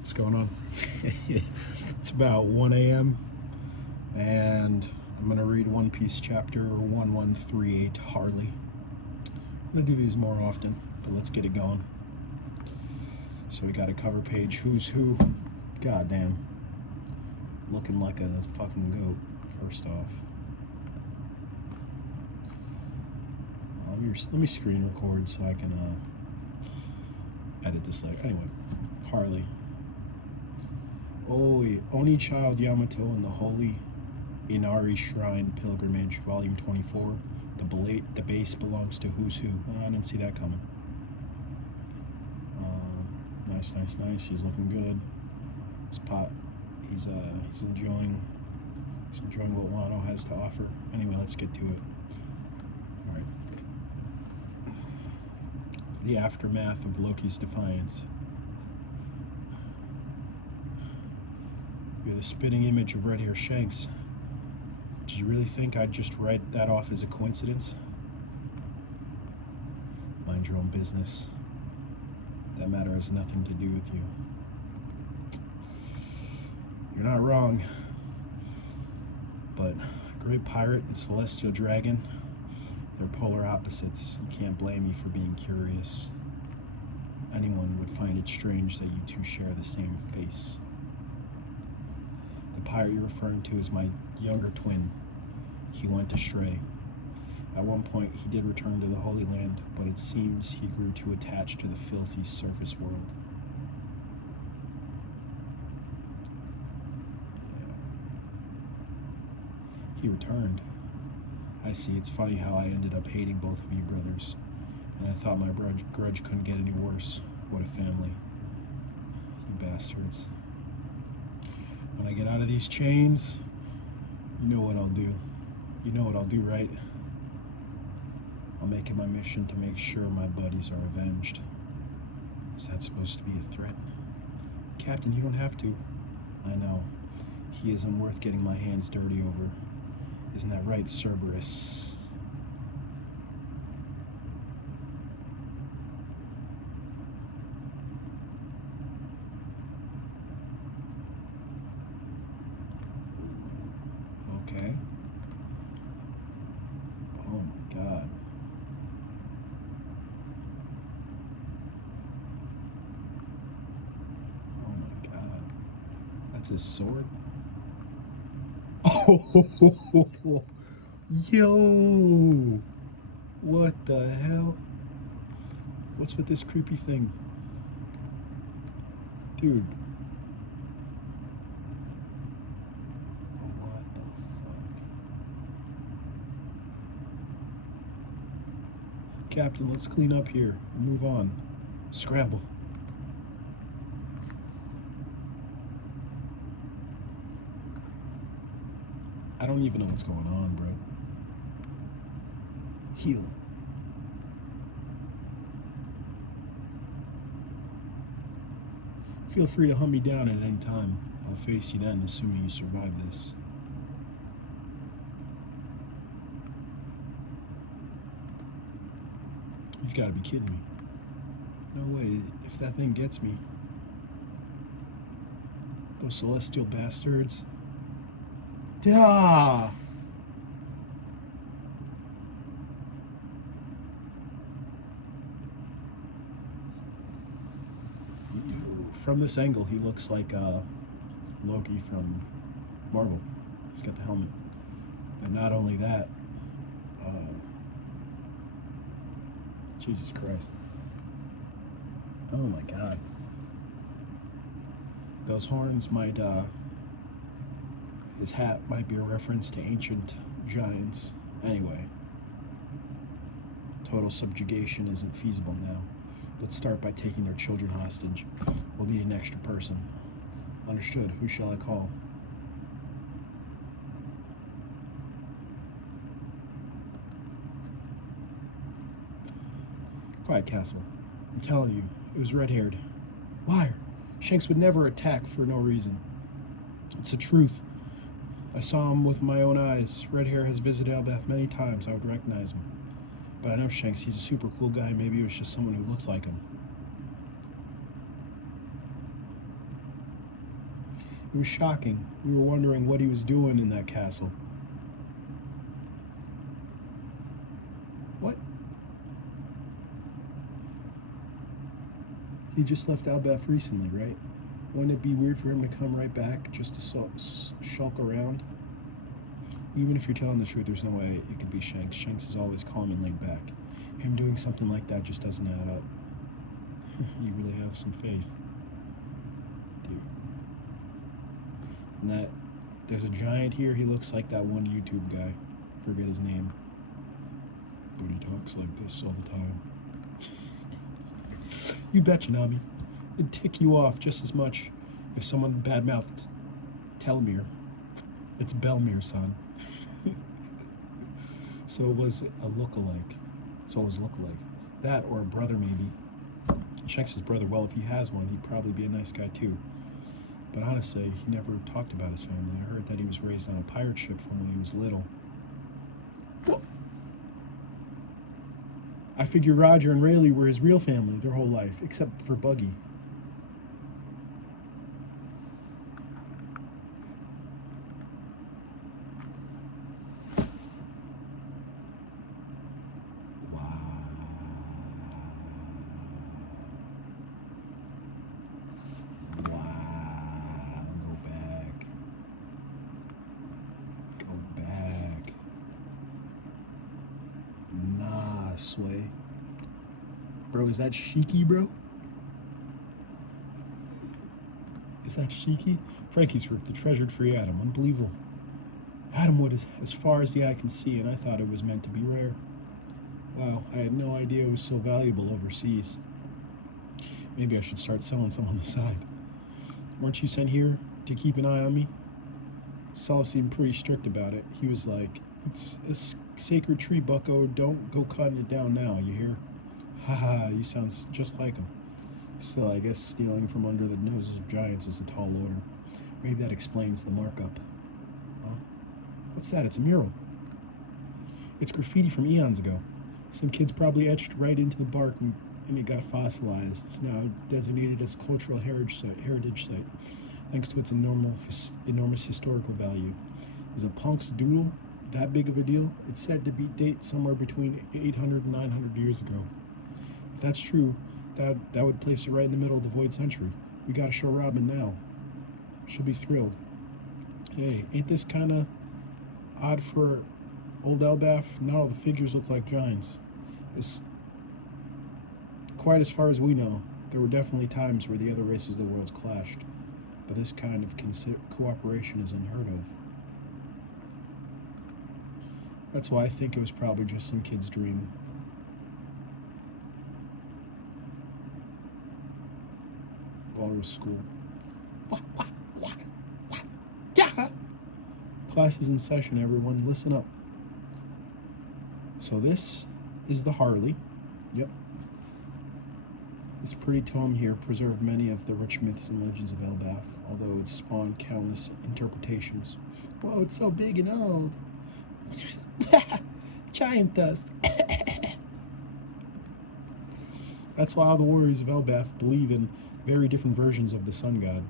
What's going on? It's about 1 a.m. and I'm going to read One Piece chapter 1138 Harley. I'm going to do these more often, but let's get it going. So we got a cover page, who's who. Goddamn. Looking like a fucking goat, first off. Let me screen record so I can edit this later. Anyway, Harley. Oni Child Yamato and the Holy Inari Shrine Pilgrimage, Volume 24. The base belongs to Who's Who. Oh, I didn't see that coming. Nice. He's looking good. He's enjoying what Wano has to offer. Anyway, let's get to it. All right. The aftermath of Loki's defiance. You're the spitting image of Red Hair Shanks. Did you really think I'd just write that off as a coincidence? Mind your own business. That matter has nothing to do with you. You're not wrong. But a great pirate and celestial dragon, they're polar opposites. You can't blame me for being curious. Anyone would find it strange that you two share the same face. The pirate you're referring to is my younger twin. He went astray. At one point, he did return to the Holy Land, but it seems he grew too attached to the filthy surface world. He returned. I see. It's funny how I ended up hating both of you brothers, and I thought my grudge couldn't get any worse. What a family. You bastards. When I get out of these chains, you know what I'll do. You know what I'll do, right? I'll make it my mission to make sure my buddies are avenged. Is that supposed to be a threat? Captain, you don't have to. I know. He isn't worth getting my hands dirty over. Isn't that right, Cerberus? Okay. Oh my god. Oh my god. That's his sword? Oh, yo! What the hell? What's with this creepy thing? Dude. What the fuck? Captain, let's clean up here. Move on. Scramble. I don't even know what's going on, bro. Heal. Feel free to hunt me down at any time. I'll face you then, assuming you survive this. You've got to be kidding me. No way, if that thing gets me. Those celestial bastards. Ah! From this angle, he looks like Loki from Marvel. He's got the helmet. And not only that, Jesus Christ. Oh my god. Those horns might, his hat might be a reference to ancient giants. Anyway, total subjugation isn't feasible now. Let's start by taking their children hostage. We'll need an extra person. Understood. Who shall I call? Quiet, Castle. I'm telling you, it was red-haired. Liar. Shanks would never attack for no reason. It's the truth. I saw him with my own eyes. Red Hair has visited Elbeth many times. I would recognize him. But I know Shanks, he's a super cool guy. Maybe it was just someone who looks like him. It was shocking. We were wondering what he was doing in that castle. What? He just left Albaf recently, right? Wouldn't it be weird for him to come right back just to shulk around? Even if you're telling the truth, there's no way it could be Shanks. Shanks is always calm and laid back. Him doing something like that just doesn't add up. You really have some faith, dude. And there's a giant here. He looks like that one YouTube guy. Forget his name. But he talks like this all the time. You betcha, Nami. It'd tick you off just as much if someone badmouthed Telmir. It's Belmir, son. So it was a lookalike. That or a brother, maybe. Shanks' brother. Well, if he has one, he'd probably be a nice guy too. But honestly, he never talked about his family. I heard that he was raised on a pirate ship from when he was little. Well, I figure Roger and Rayleigh were his real family their whole life, except for Buggy. Sway. Bro, is that Shiki, bro? Is that Shiki? Frankie's roof, the treasure tree Adam. Unbelievable. Atomwood is as far as the eye can see, and I thought it was meant to be rare. Wow, I had no idea it was so valuable overseas. Maybe I should start selling some on the side. Weren't you sent here to keep an eye on me? Saul seemed pretty strict about it. He was like, "It's a sacred tree, bucko. Don't go cutting it down now, you hear?" Haha, you sound just like him. Still, I guess stealing from under the noses of giants is a tall order. Maybe that explains the markup. Huh? What's that? It's a mural. It's graffiti from eons ago. Some kids probably etched right into the bark and it got fossilized. It's now designated as a cultural heritage site, thanks to its enormous historical value. Is a punk's doodle that big of a deal? It's said to be date somewhere between 800 and 900 years ago. If that's true, that would place it right in the middle of the Void Century. We gotta show Robin now. She'll be thrilled. Hey, ain't this kinda odd for old Elbaf? Not all the figures look like giants. It's quite as far as we know. There were definitely times where the other races of the world clashed, but this kind of cooperation is unheard of. That's why I think it was probably just some kid's dream. Walrus School. What? Yeah! Class is in session, everyone. Listen up. So this is the Harley. Yep. This pretty tome here preserved many of the rich myths and legends of Elbaf, although it spawned countless interpretations. Whoa, it's so big and old. Giant dust. That's why all the warriors of Elbaf believe in very different versions of the sun god.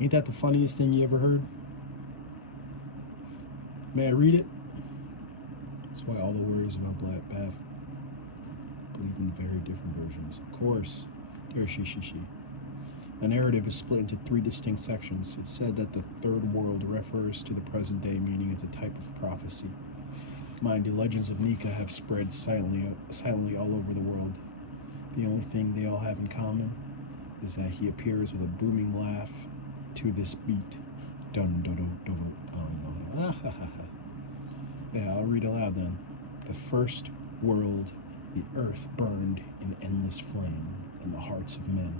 Ain't that the funniest thing you ever heard? May I read it? That's why all the warriors of Elbaf believe in very different versions. Of course, there's she. The narrative is split into 3 distinct sections. It's said that the third world refers to the present day, meaning it's a type of prophecy. Mind you, legends of Nika have spread silently all over the world. The only thing they all have in common is that he appears with a booming laugh to this beat. Dun dun dun dun dun. Yeah, I'll read aloud then. The first world, the earth burned in endless flame in the hearts of men.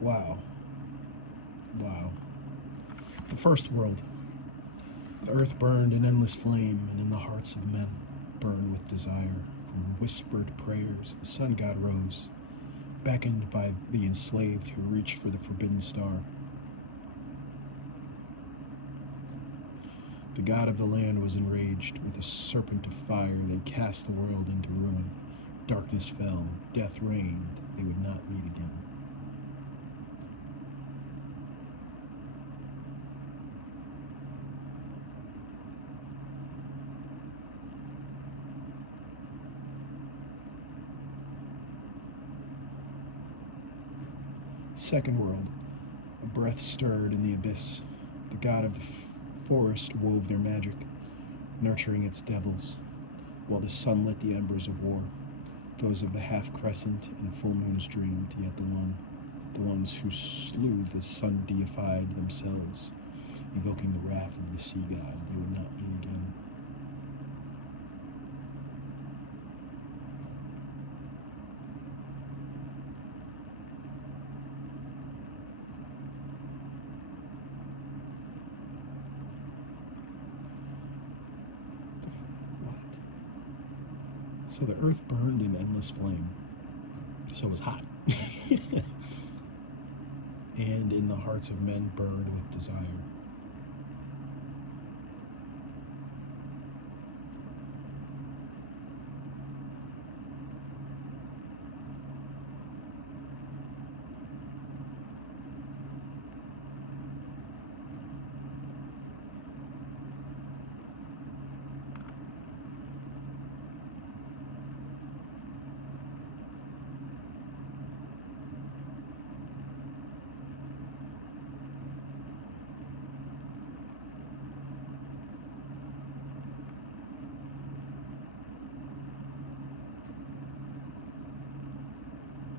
Wow. Wow. The first world. The earth burned in endless flame, and in the hearts of men burned with desire. From whispered prayers, the sun god rose, beckoned by the enslaved who reached for the forbidden star. The god of the land was enraged. With a serpent of fire, they cast the world into ruin. Darkness fell, death reigned, they would not meet again. Second world. A breath stirred in the abyss. The god of the forest wove their magic, nurturing its devils, while the sun lit the embers of war. Those of the half-crescent and full moons dreamed, yet the ones who slew the sun deified themselves, evoking the wrath of the sea god. They would not meet again. So the earth burned in endless flame. So it was hot. And in the hearts of men burned with desire.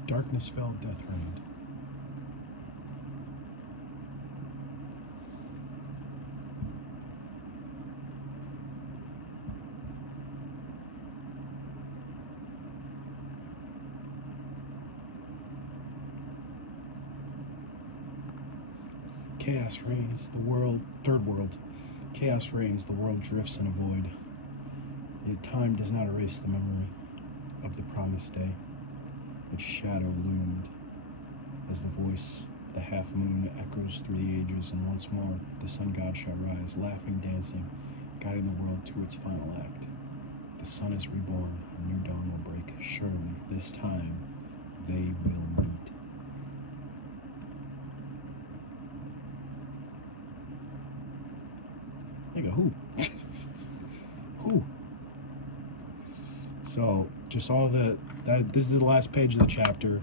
Darkness fell, death reigned. Chaos reigns, the world, third world. Chaos reigns, the world drifts in a void. Yet time does not erase the memory of the promised day. Its shadow loomed as the voice of the half moon echoes through the ages, and once more the sun god shall rise, laughing, dancing, guiding the world to its final act. The sun is reborn, a new dawn will break. Surely, this time, they will meet. Nigga, who? Who? So, just all this is the last page of the chapter.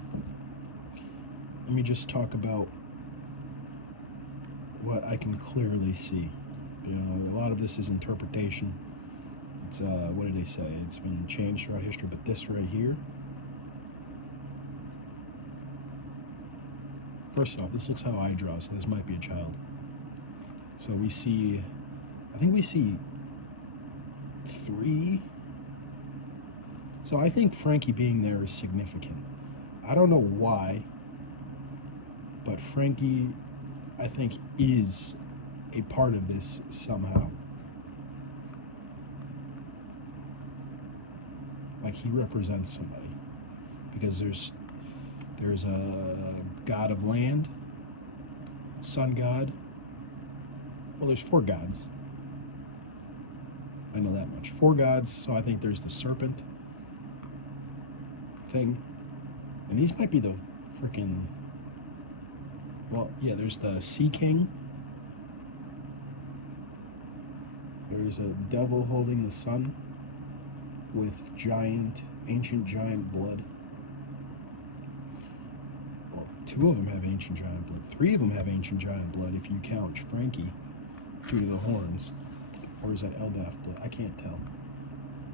Let me just talk about what I can clearly see. You know, a lot of this is interpretation. It's, what did they say? It's been changed throughout history, but this right here. First off, this looks how I draw, so this might be a child. So we see, I think we see 3. So I think Frankie being there is significant. I don't know why, but Frankie, I think, is a part of this somehow. Like, he represents somebody. Because there's a god of land, sun god. Well, there's 4 gods. I know that much. 4 gods, so I think there's the serpent thing. And these might be the freaking... Well, yeah, there's the Sea King. There's a devil holding the sun with ancient giant blood. Well, 2 of them have ancient giant blood. 3 of them have ancient giant blood if you count Frankie due to the horns. Or is that Eldaf blood? I can't tell.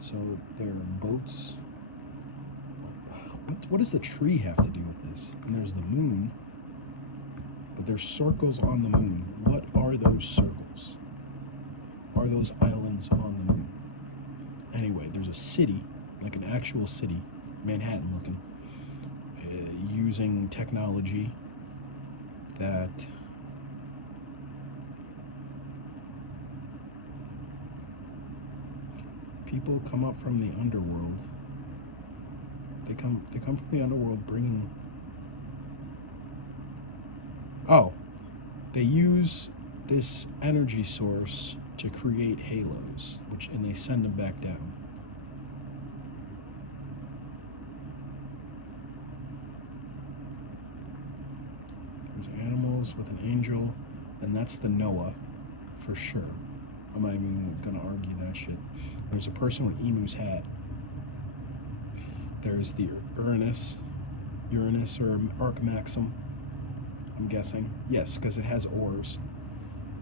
So there are boats. What does the tree have to do with this? And there's the moon. But there's circles on the moon. What are those circles? Are those islands on the moon? Anyway, there's a city, like an actual city, Manhattan looking, using technology that people come up from the underworld. They come from the underworld bringing... Oh, they use this energy source to create halos, and they send them back down. There's animals with an angel, and that's the Noah, for sure. I'm not even gonna argue that shit. There's a person with Emu's hat. There's the Uranus or Arc Maxim, I'm guessing. Yes, because it has oars.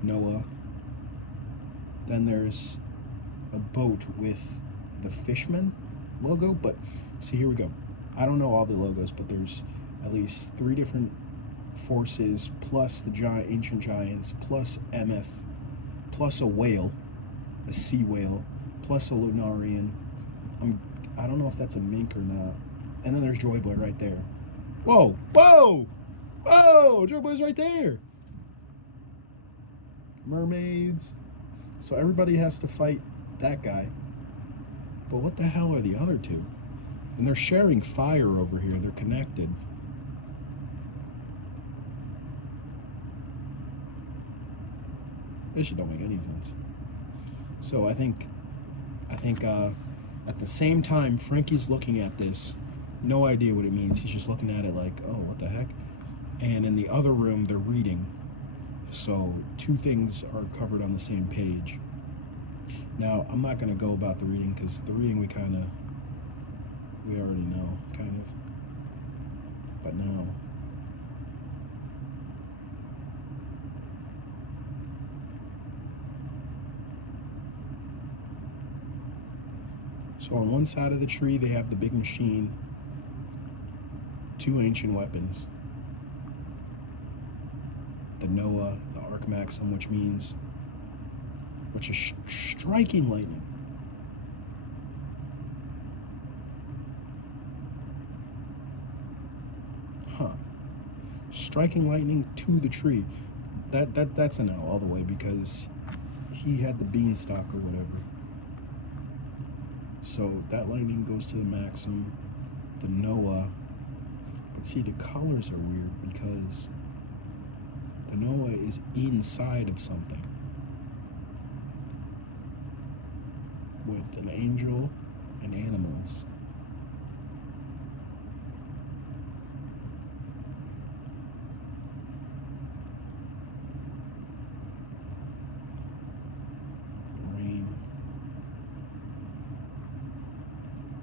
Noah. Then there's a boat with the Fishman logo, but see, here we go. I don't know all the logos, but there's at least 3 different forces, plus the ancient giants, plus MF, plus a whale, a sea whale, plus a Lunarian. I don't know if that's a mink or not. And then there's Joy Boy right there. Whoa, whoa, whoa! Joy Boy's right there. Mermaids. So everybody has to fight that guy. But what the hell are the other two? And they're sharing fire over here. They're connected. This shit don't make any sense. So I think at the same time Frankie's looking at this, no idea what it means. He's just looking at it like, oh, what the heck? And in the other room, they're reading. So 2 things are covered on the same page. Now, I'm not going to go about the reading, because the reading we already know, kind of. But now, so on one side of the tree, they have the big machine, 2 ancient weapons. The Noah, the Arc Maxim, which is striking lightning. Huh. Striking lightning to the tree. That's an L all the way, because he had the beanstalk or whatever. So that lightning goes to the Maxim, the Noah. But see, the colors are weird, because the Noah is inside of something. With an angel and animals. Rain.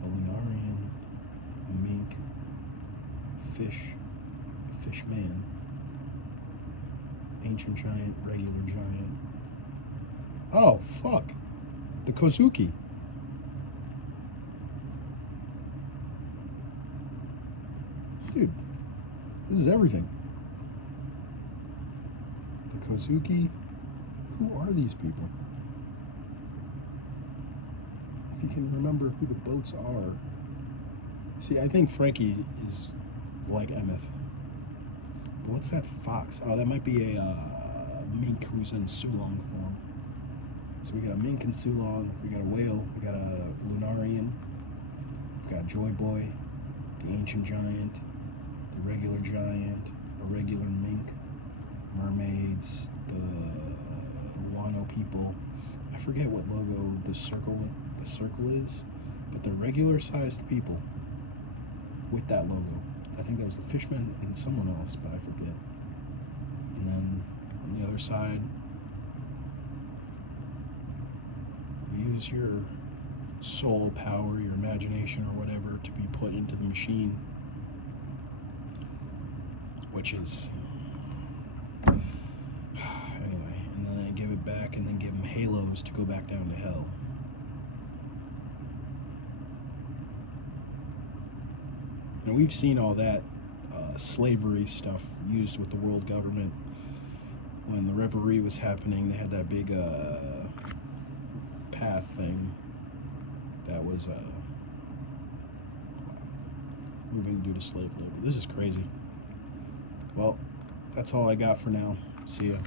A Lunarian. A mink. Fishman. Ancient giant, regular giant. Oh, fuck. The Kozuki. Dude, this is everything. The Kozuki. Who are these people? If you can remember who the boats are. See, I think Frankie is like MF. But what's that fox? Oh, that might be a mink who's in Sulong form. So we got a mink in Sulong, we got a whale, we got a Lunarian, we've got Joy Boy, the ancient giant, the regular giant, a regular mink, mermaids, the Wano people. I forget what logo the circle is, but they're regular sized people with that logo. I think that was the Fishman and someone else, but I forget. And then on the other side, use your soul power, your imagination or whatever, to be put into the machine, which is anyway, and then they give it back and then give them halos to go back down to hell. And we've seen all that slavery stuff used with the world government. When the Reverie was happening, they had that big path thing that was moving due to slave labor. This is crazy. Well, that's all I got for now. See ya.